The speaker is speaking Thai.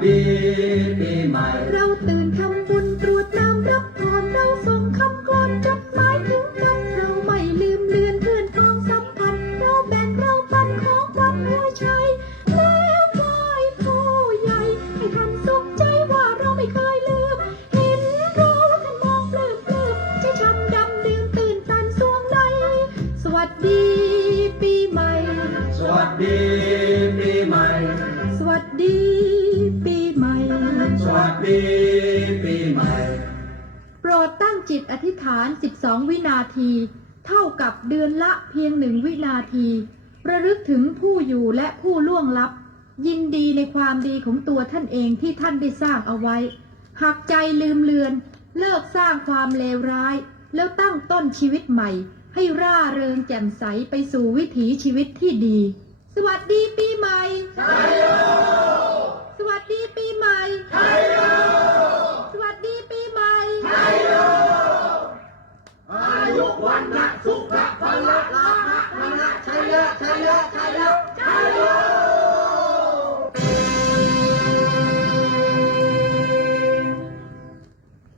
ปีปีใหม่ เราตื่นทำบุญตรวจน้ำรับพรเราส่งคำกลอนจดหมายถึงกันเราไม่ลืมเลือนเพื่อนพ้องสัมพันธ์เราแบ่งเราปันของขวัญหัวใจแล้วไหว้ผู้ใหญ่ให้ท่านสนใจว่าเราไม่เคยลืม เห็นเราท่านมองปลื้มปลื้มใจช้ำดำดื่มตื่นตันสวงในสวัสดี สวัสดีปีใหม่ โปรดตั้งจิตอธิษฐาน 12 วินาที เท่ากับเดือนละเพียงหนึ่งวินาทีระลึกถึงผู้อยู่และผู้ล่วงลับ ยินดีในความดีของตัวท่านเองที่ท่านได้สร้างเอาไว้ หากใจลืมเลือน เลิกสร้างความเลวร้าย แล้วตั้งต้นชีวิตใหม่ ให้ร่าเริงแจ่มใสไปสู่วิถีชีวิตที่ดี สวัสดีปี วันละสุขะพละละละนะชัยยะชัยยะชัยยะชัยยะ